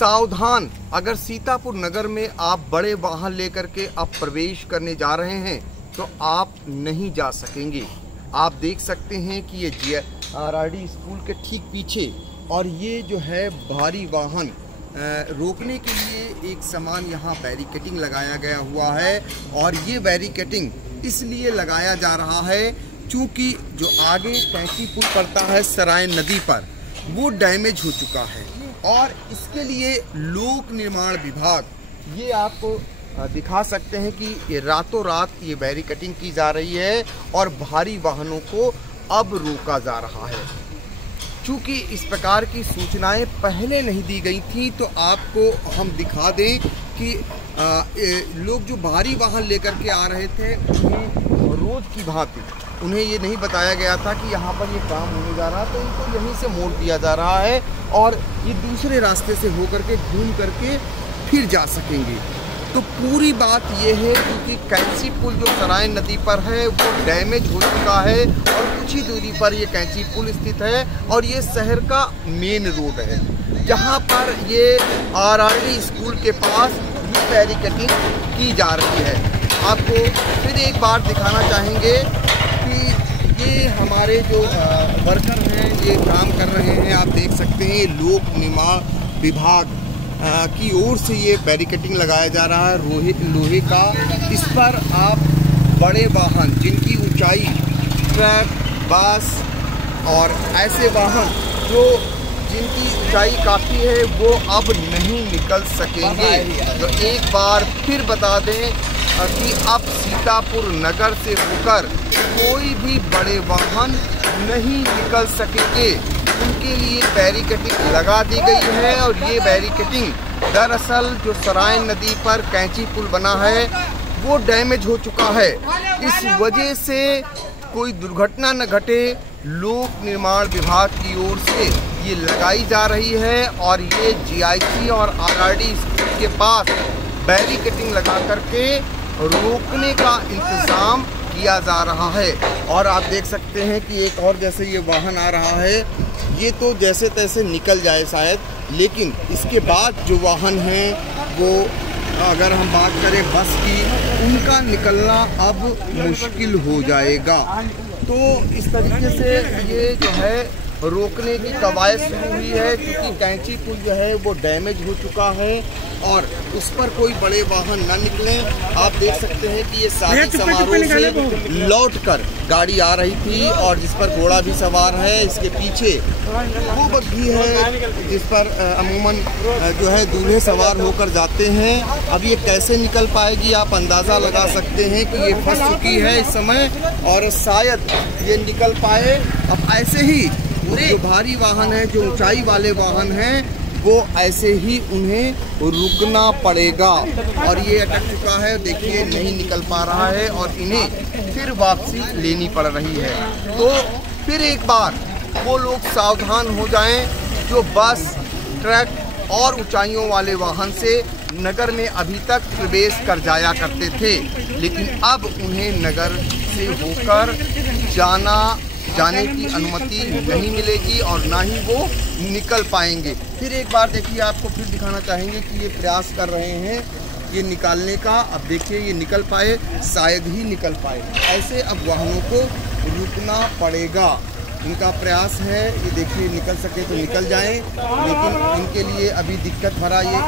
सावधान, अगर सीतापुर नगर में आप बड़े वाहन लेकर के आप प्रवेश करने जा रहे हैं तो आप नहीं जा सकेंगे। आप देख सकते हैं कि ये GRRD स्कूल के ठीक पीछे और ये जो है भारी वाहन रोकने के लिए एक समान यहाँ बैरिकेटिंग लगाया गया हुआ है। और ये बैरिकेटिंग इसलिए लगाया जा रहा है क्योंकि जो आगे कैंची पुल पड़ता है सराय नदी पर वो डैमेज हो चुका है और इसके लिए लोक निर्माण विभाग, ये आपको दिखा सकते हैं कि ये रातों रात ये बैरिकेटिंग की जा रही है और भारी वाहनों को अब रोका जा रहा है। चूँकि इस प्रकार की सूचनाएं पहले नहीं दी गई थी तो आपको हम दिखा दें कि लोग जो भारी वाहन लेकर के आ रहे थे उन्हें रोज की भांति उन्हें ये नहीं बताया गया था कि यहाँ पर ये काम होने जा रहा, तो इनको यहीं से मोड़ दिया जा रहा है और ये दूसरे रास्ते से होकर के घूम करके फिर जा सकेंगे। तो पूरी बात ये है क्योंकि कैंची पुल जो सराय नदी पर है वो डैमेज हो चुका है और कुछ ही दूरी पर ये कैंची पुल स्थित है और ये शहर का मेन रोड है जहाँ पर ये RRD स्कूल के पास ये बैरिकेटिंग की जा रही है। आपको फिर एक बार दिखाना चाहेंगे कि ये हमारे जो वर्कर हैं ये काम कर रहे हैं। आप देख सकते हैं लोक निर्माण विभाग की ओर से ये बैरिकेटिंग लगाया जा रहा है लोहे का। इस पर आप बड़े वाहन जिनकी ऊंचाई ट्रक, बस और ऐसे वाहन जो जिनकी ऊंचाई काफ़ी है वो अब नहीं निकल सकेंगे। तो एक बार फिर बता दें कि अब सीतापुर नगर से होकर कोई भी बड़े वाहन नहीं निकल सकेंगे। उनके लिए बैरिकेटिंग लगा दी गई है और ये बैरिकेटिंग दरअसल जो सराय नदी पर कैंची पुल बना है वो डैमेज हो चुका है। इस वजह से कोई दुर्घटना न घटे लोक निर्माण विभाग की ओर से ये लगाई जा रही है और ये GIC और RRD स्कूल के पास बैरिकेटिंग लगा करके रोकने का इंतज़ाम किया जा रहा है। और आप देख सकते हैं कि एक और जैसे ये वाहन आ रहा है ये तो जैसे तैसे निकल जाए शायद, लेकिन इसके बाद जो वाहन हैं वो अगर हम बात करें बस की, उनका निकलना अब मुश्किल हो जाएगा। तो इस तरीके से ये जो है रोकने की कवायद शुरू हुई है क्योंकि कैंची पुल जो है वो डैमेज हो चुका है और उस पर कोई बड़े वाहन न निकलें। आप देख सकते हैं कि ये शादी समारोह से लौटकर गाड़ी आ रही थी और जिस पर घोड़ा भी सवार है। इसके पीछे वो बग्घी है जिस पर अमूमन जो है दूल्हे सवार होकर जाते हैं। अब ये कैसे निकल पाएगी आप अंदाज़ा लगा सकते हैं कि ये फंस चुकी है इस समय और शायद ये निकल पाए। अब ऐसे ही जो भारी वाहन है, जो ऊंचाई वाले वाहन हैं, वो ऐसे ही उन्हें रुकना पड़ेगा। और ये अटक चुका है, देखिए नहीं निकल पा रहा है और इन्हें फिर वापसी लेनी पड़ रही है। तो फिर एक बार वो लोग सावधान हो जाएं जो बस, ट्रक और ऊंचाइयों वाले वाहन से नगर में अभी तक प्रवेश कर जाया करते थे, लेकिन अब उन्हें नगर से होकर जाने की अनुमति नहीं मिलेगी और ना ही वो निकल पाएंगे। फिर एक बार देखिए, आपको फिर दिखाना चाहेंगे कि ये प्रयास कर रहे हैं ये निकालने का। अब देखिए ये निकल पाए, शायद ही निकल पाए। ऐसे अब वाहनों को रुकना पड़ेगा। इनका प्रयास है ये देखिए निकल सके तो निकल जाएं, लेकिन इनके लिए अभी दिक्कत भरा ये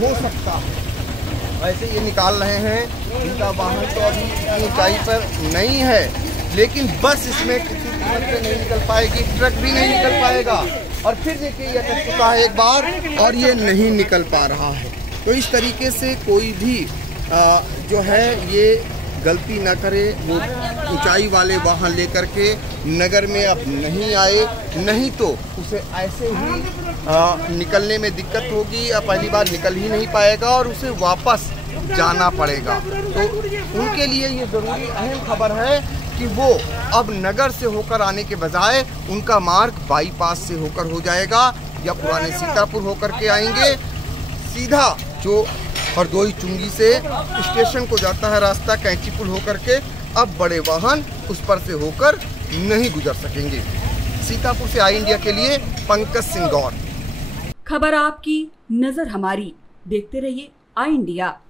हो सकता है। वैसे ये निकाल रहे हैं, इनका वाहन तो अभी इतनी ऊंचाई पर नहीं है, लेकिन बस इसमें किसी कीमत पे नहीं निकल पाएगी, ट्रक भी नहीं निकल पाएगा। और फिर देखिए ये अटक चुका है एक बार और ये नहीं निकल पा रहा है। तो इस तरीके से कोई भी जो है ये गलती ना करे, वो ऊंचाई वाले वाहन लेकर के नगर में अब नहीं आए, नहीं तो उसे ऐसे ही निकलने में दिक्कत होगी या पहली बार निकल ही नहीं पाएगा और उसे वापस जाना पड़ेगा। तो उनके लिए ये ज़रूरी अहम खबर है कि वो अब नगर से होकर आने के बजाय उनका मार्ग बाईपास से होकर हो जाएगा या पुराने सीतापुर होकर के आएंगे। सीधा जो हरदोई चुंगी से स्टेशन को जाता है रास्ता कैंची पुल होकर के, अब बड़े वाहन उस पर से होकर नहीं गुजर सकेंगे। सीतापुर से आई इंडिया के लिए पंकज सिंह गौर। खबर आपकी, नजर हमारी। देखते रहिए आई इंडिया।